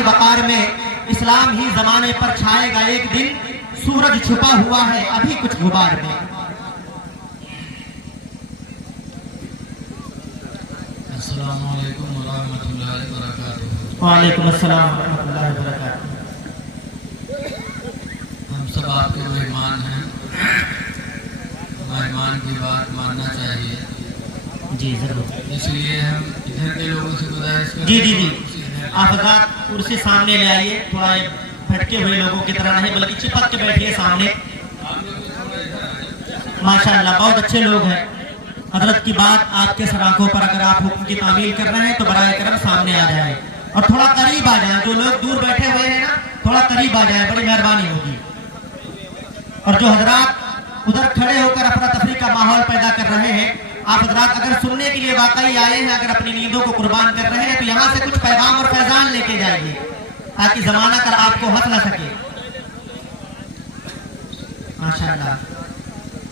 की वक़ार में इस्लाम ही ज़माने पर छाएगा एक दिन, सूरज छुपा हुआ है अभी कुछ गुबार में। अस्सलामु अलैकुम व रहमतुल्लाहि व बरकातुहू। वालेकुम अस्सलाम व रहमतुल्लाहि व बरकातुहू। हम सब आपके मेहमान हैं, मेहमान की बात मानना चाहिए। जी जरूर। इसलिए हम इधर के लोगों से गुजारिश करते जी जी हैं जी, आप हज़रात कुर्सी सामने ले आइए, थोड़ा भटके हुए लोगों की तरह नहीं बल्कि चिपक के बैठिए सामने। माशाअल्लाह बहुत अच्छे लोग हैं। हजरत की बात आपके सराखों पर अगर आप हुक्म की तामील कर रहे हैं तो बराए करम सामने आ जाए और थोड़ा करीब आ जाए। जो लोग दूर बैठे हुए हैं ना, थोड़ा करीब आ जाए, बड़ी मेहरबानी होगी। और जो हजरात उधर खड़े होकर अफरा तफरी का माहौल पैदा कर रहे हैं, आप हजरात अगर सुनने के लिए वाकई आए हैं, अगर अपनी नींदों को कुर्बान कर रहे हैं तो यहाँ से कुछ पैगाम और फैजान लेके जाइए ताकि जमाना कर आपको हंस न सके। माशाअल्लाह।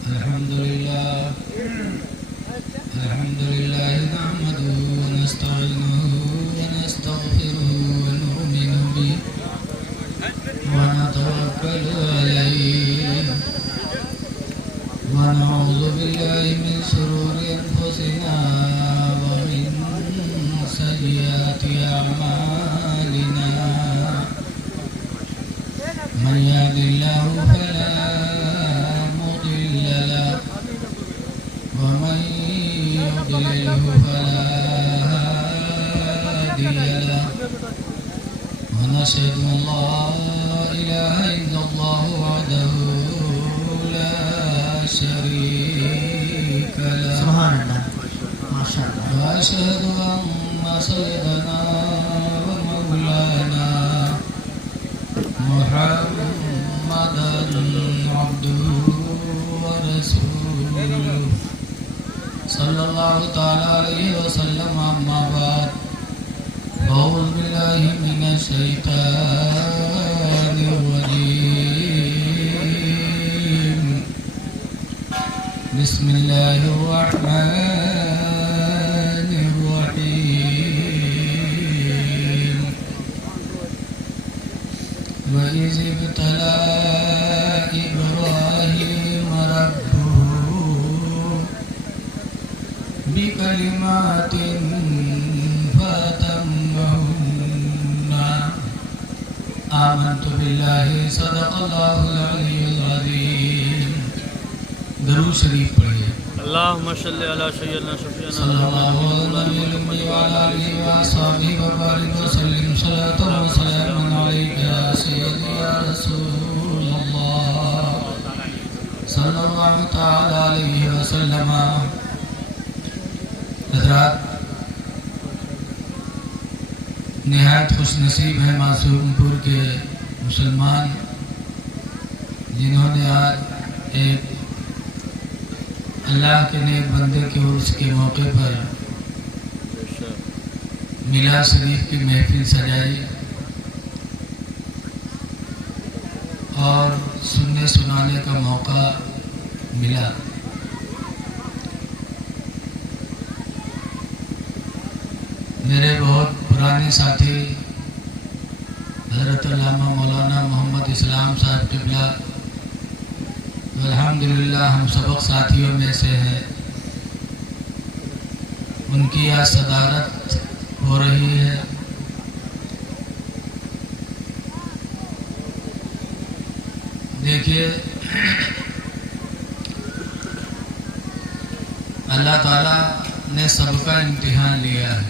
अल्हम्दुलिल्लाह नहमदुहु व नस्तईनुहु व नस्तगफिरुहु व नु'मिनु बिहि व नतवक्कलु अलैहि व नऊज़ु बिल्लाहि मिन शुरूरि अनफुसिना व मिन सय्यिआति अअमालिना। मन यहदिल्लाहु फला मुदिल्ल लहु व मन युद्लिलहु फला हादिय लहु व नशहदु अन ला इलाहा इल्लल्लाहु वहदहु ला शरीक लहु सुभानअल्लाह। माशाअल्लाह। व अशहदु अन्न सय्यदना व मौलाना मुहम्मदन अब्दुहु व रसूलुहु सल्लल्लाहु तआला अलैहि वसल्लम। अम्मा बाद अऊज़ु बिल्लाहि मिनश शैतानिर रजीम। बिस्मिल्लाहिर रहमानिर रहीम। व इज़ इब्तला इब्राहीम रब्बुहु बिकलिमातिन फतम्महुन्ना। आमन्तु बिल्लाहि सदक़ल्लाहुल अलियुल अज़ीम। दरूद शरीफ पढ़िए। अल्लाहुम्मा सल्लि अला सय्यिदना शफ़ीना सल्लल्लाहु अलैहि व आलिहि व अस्हाबिहि व बारिक व सल्लिम सलातन व सलामन अलैका या सय्यदी या रसूलल्लाह सल्लल्लाहु तआला अलैहि वसल्लम। हज़रात, निहायत खुशनसीब है मासूमपुर के मुसलमान जिन्होंने आज एक अल्लाह के नेक बंदे के उर्स के मौके पर मिलाद शरीफ की महफिल सजाई और सुनने सुनाने का मौका मिला। मेरे बहुत पुराने साथी हज़रत अल्लामा मौलाना मोहम्मद इस्लाम साहब क़िबला अल्हम्दुलिल्लाह हम सबक साथियों में से हैं। उनकी आज सदारत हो रही है। देखिए, अल्लाह ताला ने सबका इम्तिहान लिया है।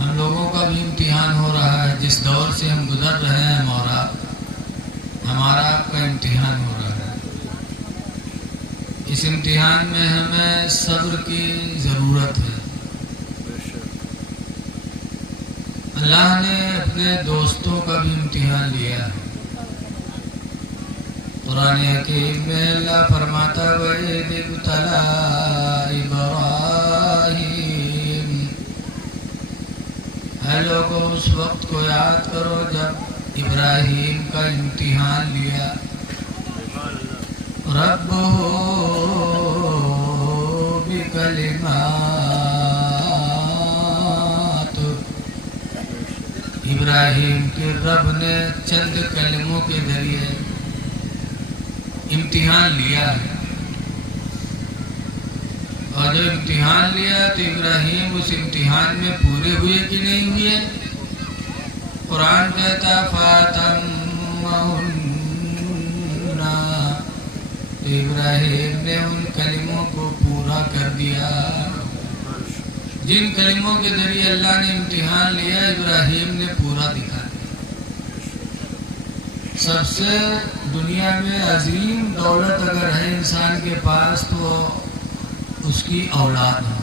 हम लोगों का भी इम्तिहान हो रहा है। जिस दौर से हम गुजर रहे हैं मौला, हमारा आपका इम्तिहान हो रहा है। इस इम्तिहान में हमें सब्र की ज़रूरत है। अल्लाह ने अपने दोस्तों का भी इम्तिहान लिया है। कुरान हकीम में अल्लाह फरमाता है इब्तला इब्राहीम। है लोगों, उस वक्त को याद करो जब इब्राहीम का इम्तिहान लिया। रब्बुहु बिकलिमात, इब्राहिम के रब ने चंद कलमों के जरिए इम्तिहान लिया है, और जब इम्तिहान लिया तो इब्राहिम उस इम्तिहान में पूरे हुए कि नहीं हुए? कुरान कहता फातम्महुन्ना, तो इब्राहिम ने उन कलिमों को पूरा कर दिया। जिन कलिमों के जरिए अल्लाह ने इम्तिहान लिया, इब्राहिम ने पूरा दिखा दिया। सबसे दुनिया में अजीम दौलत अगर है इंसान के पास तो उसकी औलाद हो।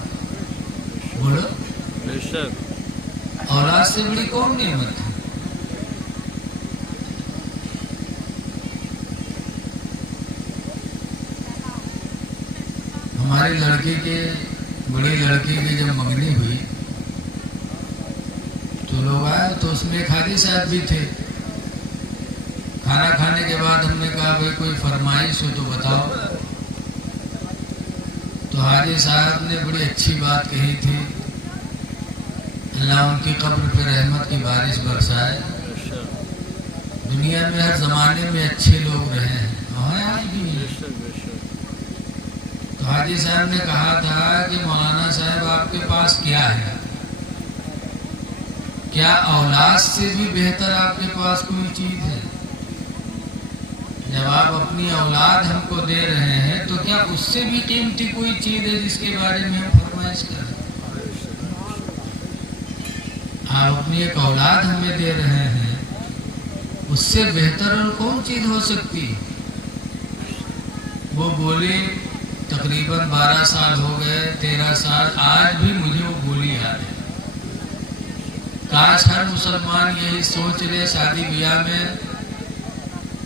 बोलो, बेशक औलाद से बड़ी कौन नेमत है? हमारे बड़े लड़के की जब मंगनी हुई तो लोग आए, तो उसमें एक हाजी साहब भी थे। खाना खाने के बाद हमने कहा भाई कोई फरमाइश हो तो बताओ। तो हाजी साहब ने बड़ी अच्छी बात कही थी, अल्लाह उनकी कब्र पे रहमत की बारिश बरसाए। दुनिया में हर जमाने में अच्छे लोग रहे हैं, आज भी हैं। तो हाजी साहब ने कहा था कि मौलाना साहब आपके पास क्या है? क्या औलाद से भी बेहतर आपके पास कोई चीज है? जब आप अपनी औलाद हमको दे रहे हैं तो क्या उससे भी कीमती कोई चीज है जिसके बारे में हम फरमाइश करें? आप अपनी एक औलाद हमें दे रहे हैं, उससे बेहतर और कौन चीज हो सकती है? वो बोले तकरीबन 12 साल हो गए, 13 साल, आज भी मुझे वो बोली याद है। काश हर मुसलमान यही सोच ले शादी ब्याह में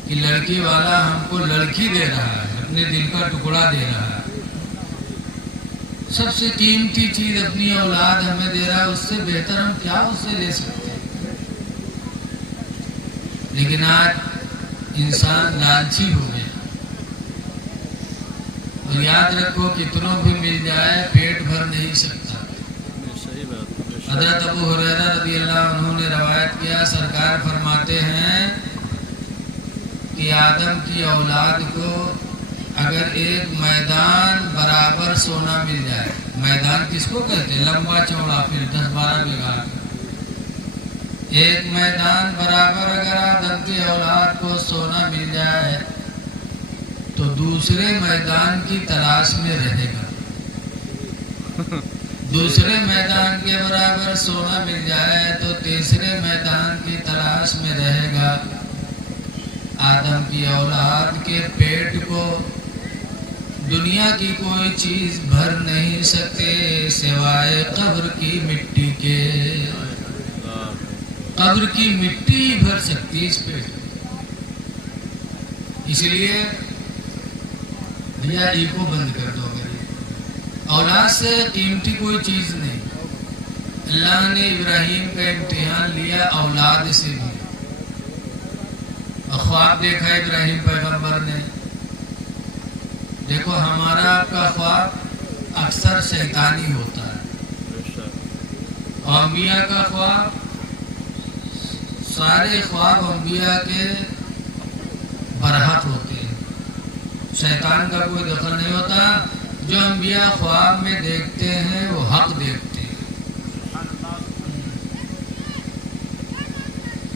कि लड़की वाला हमको लड़की दे रहा है, अपने दिल का टुकड़ा दे रहा है, सबसे कीमती चीज अपनी औलाद हमें दे रहा है, उससे बेहतर हम क्या उससे ले सकते हैं? लेकिन आज इंसान लालची हो गया। और याद रखो, कितनों भी मिल जाए पेट भर नहीं सकता। सही बात। हजरत अबू हुरैरा रज़ियल्लाहु अन्हु ने रवायत किया, सरकार फरमाते हैं कि आदम की औलाद को अगर एक मैदान बराबर सोना मिल जाए, मैदान किसको कहते हैं? लंबा चौड़ा, फिर 10-12 बीघा, एक मैदान बराबर अगर आदम की औलाद को सोना मिल जाए तो दूसरे मैदान की तलाश में रहेगा। दूसरे मैदान के बराबर सोना मिल जाए तो तीसरे मैदान की तलाश में रहेगा। आदम की औलाद के पेट को दुनिया की कोई चीज भर नहीं सकते सिवाय कब्र की मिट्टी के। कब्र की मिट्टी भर सकती है इस पेट। इसलिए भैया ईको बंद कर दो मेरी। औलाद से कीमती कोई चीज नहीं। अल्लाह ने इब्राहिम का इम्तिहान लिया औलाद से भी। ख्वाब देखा इब्राहिम पैगंबर ने। देखो हमारा आपका ख्वाब अक्सर शैतानी होता है, अंबिया का ख्वाब, सारे ख्वाब अंबिया के बरहक होते हैं, शैतान का कोई दखल नहीं होता। जो अंबिया ख्वाब में देखते हैं वो हक देखते हैं।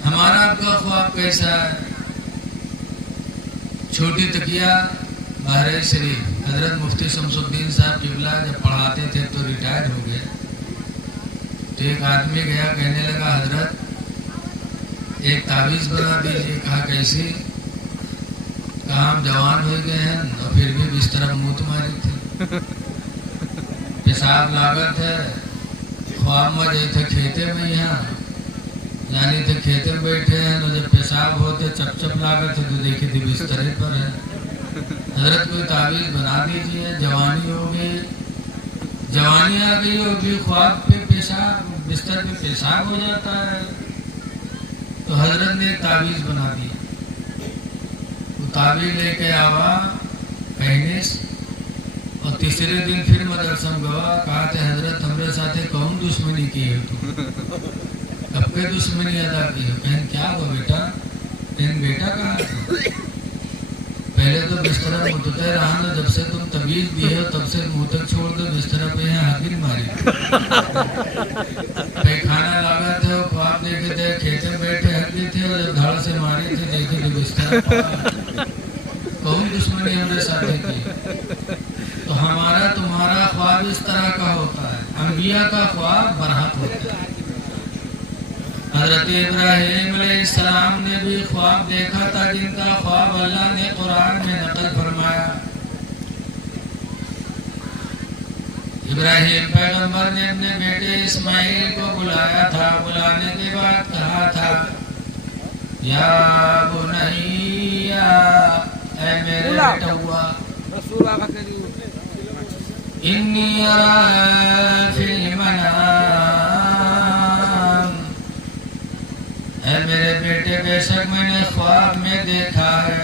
हमारा आपका ख्वाब कैसा है? छोटी तकिया बहरे शरीफ। हजरत मुफ्ती शमसुद्दीन साहब किबला जब पढ़ाते थे तो रिटायर्ड हो गए। तो एक आदमी गया, कहने लगा हजरत एक तावीज़ बना दीजिए। कहा कैसे? कहा हम जवान हो गए हैं और फिर भी बिस्तर मुँह तुम्हारी थी, पेशाब लागत है, ख्वाब में गए थे खेते में, यहाँ यानी थे खेते में बैठे हैं तो जब पेशाब होते चप लागत है तो देखे थे बिस्तरे पर है। हजरत कोई तावीज़ बना दीजिए, जवानी हो गई, जवानी आ गई होगी, ख्वाब पे पेशाब, बिस्तर पे पेशाब हो जाता है। तो हजरत ने तावीज़ बना दिया। वो तावीज़ लेके आवा पहने और तीसरे दिन फिर मदरसा गवा। कहा थे हजरत हमरे साथे कौन दुश्मनी की है तू? कब के दुश्मनी अदा की हो? कहें क्या हुआ बेटा? कहें बेटा कहाँ था? पहले तो बिस्तरा मुतते रहा ना, जब से तुम तबीज दिए हो तब से मुँह तक छोड़ दो बिस्तरा पे यहाँ हाकिम मारी। पैखाना लगा थे, ख्वाब देखे थे, खेते में बैठे हकी थे, और जब धड़ से मारी थी देखे थे बिस्तरा। कौन दुश्मनी हमारे साथ की? तो हमारा तुम्हारा ख्वाब इस तरह का होता है, अंबिया का ख्वाब बरहत होता है। हजरत इब्राहीम अलैहिस्सलाम ने भी ख्वाब देखा था, जिनका ख्वाब अल्लाह ने कुरान में नकल फरमाया। इब्राहीम पैगंबर ने अपने बेटे इस्माइल को बुलाया था। बुलाने के बाद कहा था, या बुनैया, ऐ मेरे बेटुआ, इन्नी अरा फिल मनाम, ऐ मेरे बेटे बेशक मैंने ख्वाब में देखा है,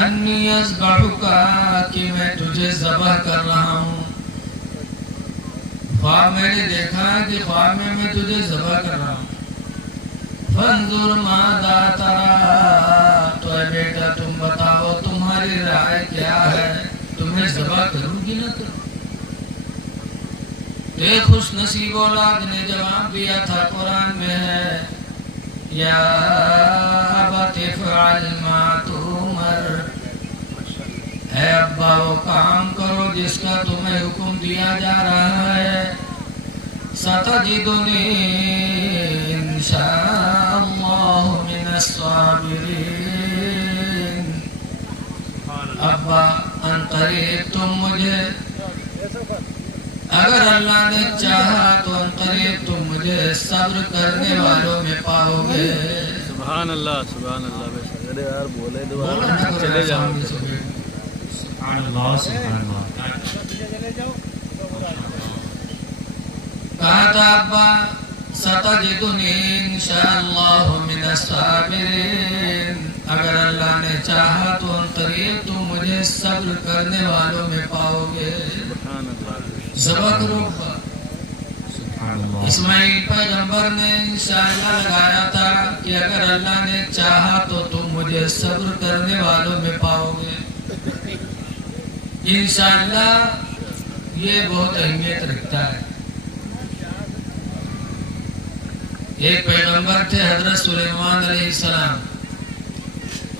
अन्नी अज़बहुका, कि मैं तुझे ज़बह कर रहा हूँ। ख्वाब मैंने देखा है कि ख्वाब में मैं तुझे ज़बह कर रहा हूँ। फंजुर मादा तरा, तो ऐ बेटा तुम बताओ तुम्हारी राय क्या है, तुम्हें ज़बह करूँ कि न करूँ? ते खुश नसीब औलाद ने जवाब दिया था, कुरान में है, या अबति फ़अल मा तुमर, ऐ अब्बा वो काम करो जिसका तुम्हें हुक्म दिया जा रहा है। सतजिदुनी इंशाअल्लाहु मिनस्साबिरीन, अब्बा अनकरीब तुम मुझे, अगर अल्लाह ने चाहा तो अनकरीब तुम मुझे सब्र करने वालों में पाओगे। सुभान अल्लाह बेशक। अरे यार बोले दो, बोलो ना, चले जाओ। कहा था अब्बा सतजिदुनी इंशाअल्लाहु मिनस्साबिरीन, अगर अल्लाह ने चाहा तो अनकरीब तुम मुझे सब्र करने वालों में पाओगे। ज़बह करो। इस्माइल पैगंबर ने इंशाअल्लाह लगाया था कि अगर अल्लाह ने चाहा तो तुम मुझे सब्र करने वालों में पाओगे। इंशाअल्लाह ये बहुत अहमियत रखता है। एक पैगंबर थे हजरत सुलेमान अलैहिस्सलाम,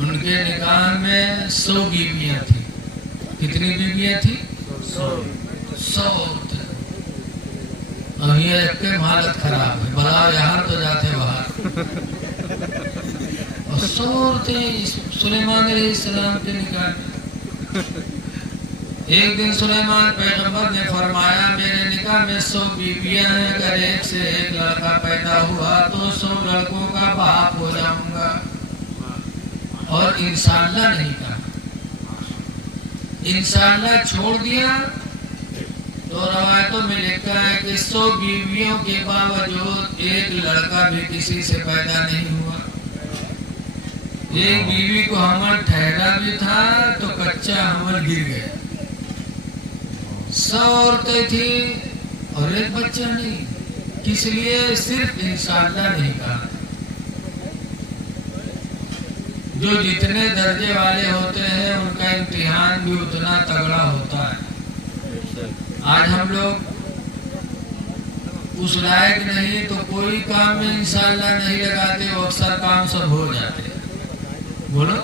उनके निकाह में 100 बीवियां थी। कितनी बीवियां थी? 100 थे। और ये एक हालत खराब है, बला यहाँ तो जाते बाहर। और 100 थे सुलेमान अलैहिस्सलाम के निकाह में। एक दिन सुलेमान पैगंबर ने फरमाया, मेरे निकाह में 100 बीवियां हैं, अगर एक से एक लड़का पैदा हुआ तो 100 लड़कों का बाप हो जाऊंगा। और इंशाअल्लाह नहीं कहा, इंशाअल्लाह छोड़ दिया तो रवायतों में लिखा है कि 100 बीवियों के बावजूद एक लड़का भी किसी से पैदा नहीं हुआ। एक बीवी को हमल ठहरा भी था तो कच्चा हमल गिर गया। 100 औरतें थी और एक बच्चा नहीं। किस लिए? सिर्फ इंशाअल्लाह नहीं कहा। जो जितने दर्जे वाले होते हैं उनका इम्तिहान भी उतना तगड़ा होता है। आज हम लोग उस लायक नहीं तो कोई काम में इंशाअल्लाह नहीं लगाते, वो अक्सर काम सब हो जाते। बोलो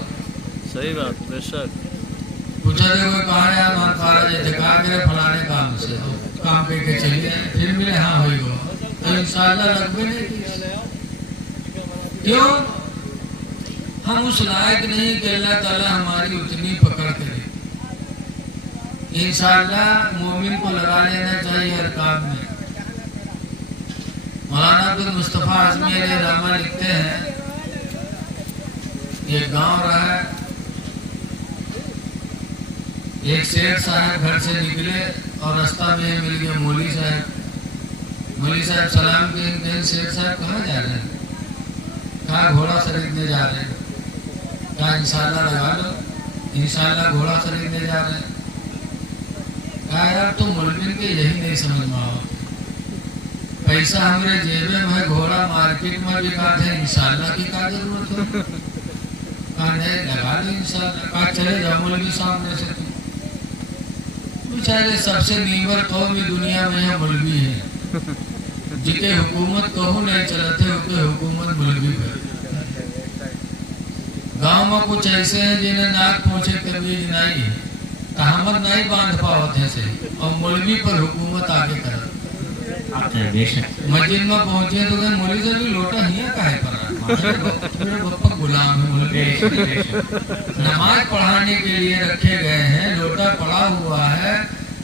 सही बात बेशक। पूछा देखो कहाँ है मान पारा जैसे कहा मेरे फलाने काम से, तो काम करके चलिए, फिर मिले हाँ हो गो, तो इंशाअल्लाह लगभग नहीं। क्यों? हम उस लायक नहीं कि अल्लाह ताला हमारी उतनी पकड़ करे। इंशाअल्लाह मोमिन को लगा लेना चाहिए हर काम में। मौलाना अब्दुल मुस्तफा आज़मी रहमा लिखते हैं, एक गांव रहा है, एक शेख साहब घर से निकले और रास्ता में मिल गया मौली साहब। मौली साहब सलाम के, शेख साहब कहाँ जा रहे हैं? कहा घोड़ा खरीदने जा रहे हैं। कहा इंशाअल्लाह लगा लो। इंशाअल्लाह घोड़ा खरीदने जा रहे हैं। कहा यार तुम मुल्किन के यही नहीं समझ में आओ। पैसा हमरे जेबे में है, घोड़ा मार्केट में बिका थे, इंशाल्लाह की का जरूरत है? कहा नहीं, लगा लो इंशाल्लाह। कहा चले जाओ मौलवी सामने से। बेचारे सबसे नीवर कौम दुनिया में है मौलवी है, जिके हुकूमत कहूँ नहीं चलते उनके हुकूमत मौलवी पर। गांव में कुछ ऐसे हैं जिन्हें नाक पहुंचे तमीज नहीं है, तहमत नहीं बांध पावत है से, और मौलवी पर हुकूमत आगे कर। मस्जिद में पहुंचे तो कहे मौलवी से भी लोटा हिया काहे पर मेरे बप्पा गुलाम है मौलवी। नमाज पढ़ाने के लिए रखे गए हैं, लोटा पड़ा हुआ है,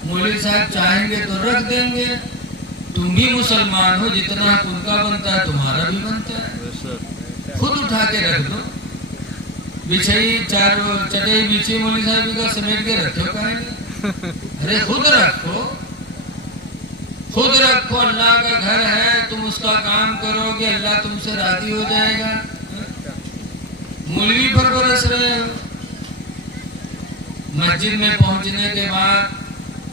मौलवी साहब चाहेंगे तो रख देंगे। तुम भी मुसलमान हो, जितना हक उनका बनता है तुम्हारा भी बनता है, खुद उठा के रख दो। बिछई चार चटाई बिछी मौलवी साहब का समेट के रखो कहेंगे, अरे खुद रखो, खुद रखो। अल्लाह का घर है, तुम उसका काम करोगे, अल्लाह तुमसे राजी हो जाएगा। मौलवी पर बरस रहे हो। मस्जिद में पहुंचने के बाद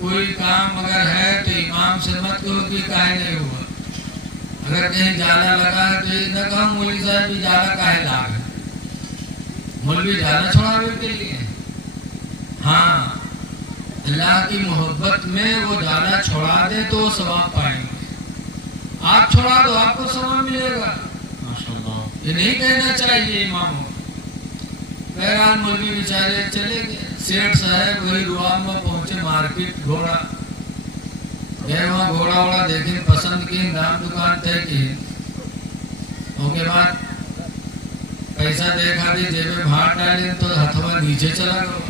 कोई काम अगर है तो इमाम से मत कहो कि काहे नहीं हुआ। अगर कहीं जाला लगा तो ये न कहो मौलवी साहब भी जाला काहे लाग। मौलवी जाला छुड़ावे के लिए, हाँ, अल्लाह की मोहब्बत में वो जाला छोड़ा दे तो वो सवाब पाएंगे। आप छोड़ा दो, आपको सवाब मिलेगा। ये नहीं कहना चाहिए इमामों। बहरहाल मौलवी बेचारे चले गए। सेठ साहब वही रुआब में पहुंचे, मार्केट घोड़ा गए, वहाँ घोड़ा वोड़ा देखे, पसंद की, दाम दुकान तय की। उसके बाद पैसा देखा दी, जेब में भाट डाले तो हथवा नीचे चला गया।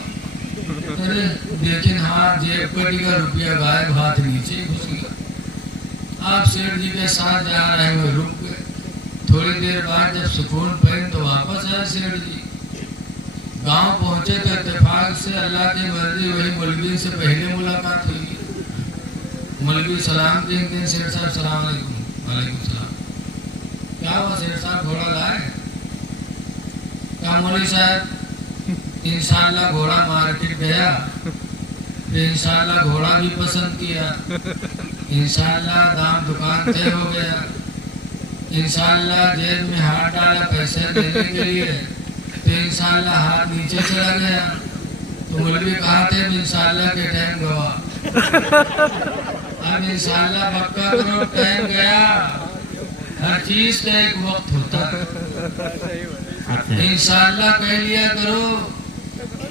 अरे लेकिन हाँ, जेब कटी का रुपया गायब, हाथ नीचे घुस गया। आप सेठ जी के साथ जा रहे हुए रुक गए। थोड़ी देर बाद जब सुकून पाए तो वापस आए सेठ जी। गांव पहुंचे तो इत्तेफाक से अल्लाह की मर्जी वही मौलवी से पहले मुलाकात हुई। मौलवी सलाम की, सेठ साहब सलाम अलैकुम। वालेकुम सलाम। क्या हुआ सेठ साहब, घोड़ा लाए? क्या मौलवी साहब, इंशाल्लाह घोड़ा मार्केट गया, फिर इंशाल्लाह घोड़ा भी पसंद किया, इंशाल्लाह दाम दुकान तय हो गया, इंशाल्लाह जेब में हाथ डाला पैसे देने के लिए, तो इंशाल्लाह हाथ नीचे चला गया। तो मौलवी कहा थे इंशाल्लाह के टाइम गवा। अब इंशाल्लाह पक्का करो, टाइम गया। हर चीज का एक वक्त होता है, इंशाल्लाह कह लिया करो।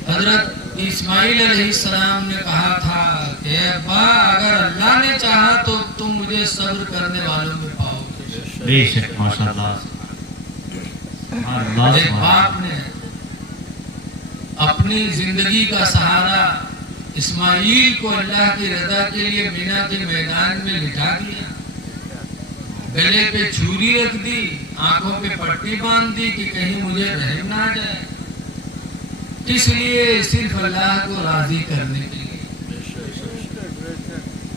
हजरत इस्माइल अलैहिस्सलाम ने कहा था कि अब्बा अगर अल्लाह ने चाहा तो तुम मुझे सब्र करने वालों में पाओगे। बेशक माशाअल्लाह। एक बाप ने अपनी जिंदगी का सहारा इस्माइल को अल्लाह की रजा के लिए मीना के मैदान में लिटा दिया, गले पे छुरी रख दी, आंखों पे पट्टी बांध दी कि कहीं मुझे रहम ना आ जाए। किस लिए? सिर्फ अल्लाह को राजी करने के लिए।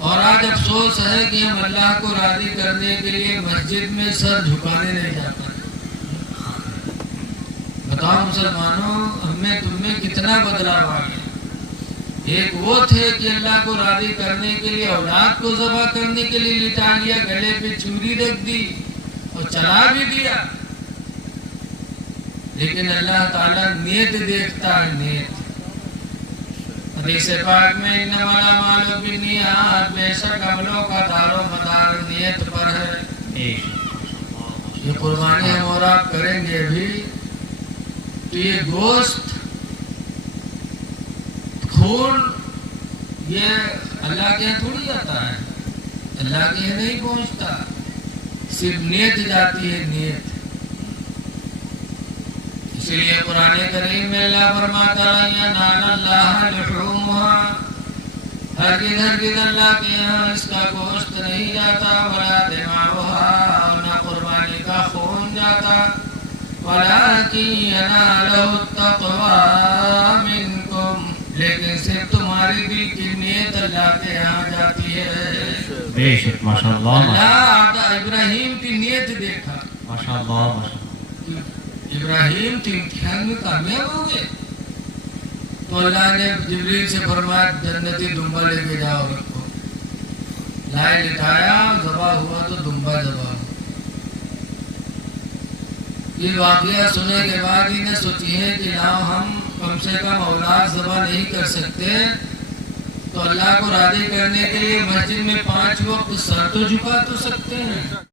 और आज अफसोस है कि हम अल्लाह को राजी करने के लिए मस्जिद में सर झुकाने नहीं जाते। बताओ मुसलमानों, हमें तुमने कितना बदलाव आ गया। एक वो थे कि अल्लाह को राजी करने के लिए औलाद को ज़बह करने के लिए लिटा लिया, गले पे चूड़ी रख दी और चला भी दिया। लेकिन अल्लाह ताला नियत देखता है, नियत। हदीस पाक में इन्नमल अमालु बिन्नियात, बेशक अमलों का दारो मदार नियत पर है। ये कुर्बानी हम और आप करेंगे भी तो ये गोश्त, खून, ये अल्लाह के यहाँ थोड़ी जाता है, अल्लाह के यहाँ नहीं पहुँचता, सिर्फ नियत जाती है, नियत। इसलिए कुरान करीम में अल्लाह फरमाता है हरगिज़ हरगिज़ अल्लाह के यहाँ इसका गोश्त नहीं जाता, वला दिमाउहा, ना कुर्बानी का खून जाता, वलाकिन यनालुहु तक़वा मिनकुम, लेकिन सिर्फ तुम्हारी दिल की नियत अल्लाह के यहाँ जाती है। बेशक माशाअल्लाह। अल्लाह इब्राहिम की नियत देखा, माशाअल्लाह। इब्राहिम तो इम्तिहान में कामयाब हो गए, तो अल्लाह ने जिब्रील से फरमाया जन्नती दुम्बा लेके जाओ, रखो। लाए लिटाया, ज़बा हुआ तो दुम्बा یہ واقعہ سننے کے بعد ہی نہ سوچیے کہ نا ہم کم سے کم اولاد ذبح نہیں کر سکتے تو اللہ کو راضی کرنے کے لیے مسجد میں 5 وقت سر تو جھکا تو سکتے ہیں.